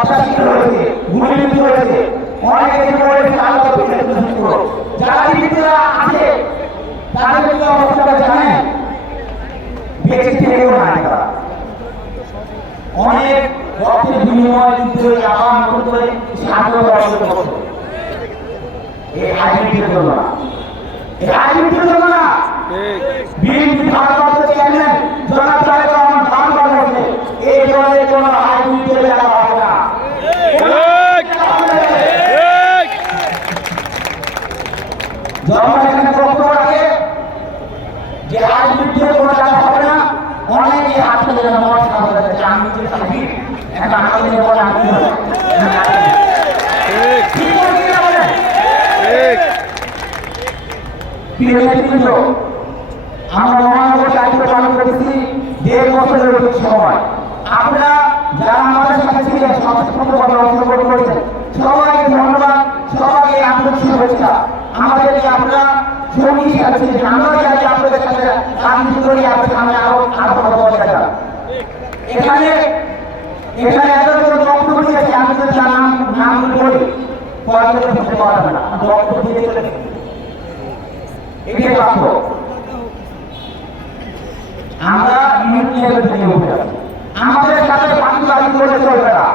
অত্যাচারিত হয়েছে, গুলিবিদ্ধ হয়েছে, অনেকে এসে পড়েছে আলাদা যারা জীবিতরা আছে তাদের কি অবস্থাটা জানেন? বেঁচে থেকেও নাই তারা। অনেক রক্তের বিনিময়ে কিন্তু আবার নতুন করে স্বাধীনতা অর্জন করছে। এই রাজনীতির জন্য না, এই রাজনীতির জন্য না। বিএনপি ভারপ্রাপ্ত চেয়ারম্যান জনাব তারেক রহমান দান করেছে এই দলের কোন রাজনীতির জায়গা হবে না। যখন এখানে বক্তব্য রাখে যে রাজনীতির কোন জায়গা হবে না, অনেকে হাতে যেন মত খাওয়া যাচ্ছে আমি যে থাকি একটা আমাদের বলে আমি আমরা মহানগর দায়িত্ব পালন করেছি 1.5 বছরের অধিক সময়। আমরা যারা আমাদের সাথে ছিলেন স্বতঃস্ফূর্তভাবে অংশগ্রহণ করেছেন সবাইকে ধন্যবাদ, সবাইকে আন্তরিক শুভেচ্ছা। আমাদেরকে আপনারা সঙ্গী হিসাবে ছিলেন, আমরা চাই আপনাদের সাথে রাজনীতি করি, আপনার সামনে আরো ভালো বজায় যান। এখানে এতজন বক্তব্য দিয়েছে, আমি যদি নামগুলি বলি পরে বুঝতে পারা যাবে না, বক্তব্য দিয়ে চলে এটাই বাক্য। আমরা ইউনিট লেভেল থেকে উঠে যাচ্ছি, আমাদের সাথে পাকিস্তানি করে চলবে না।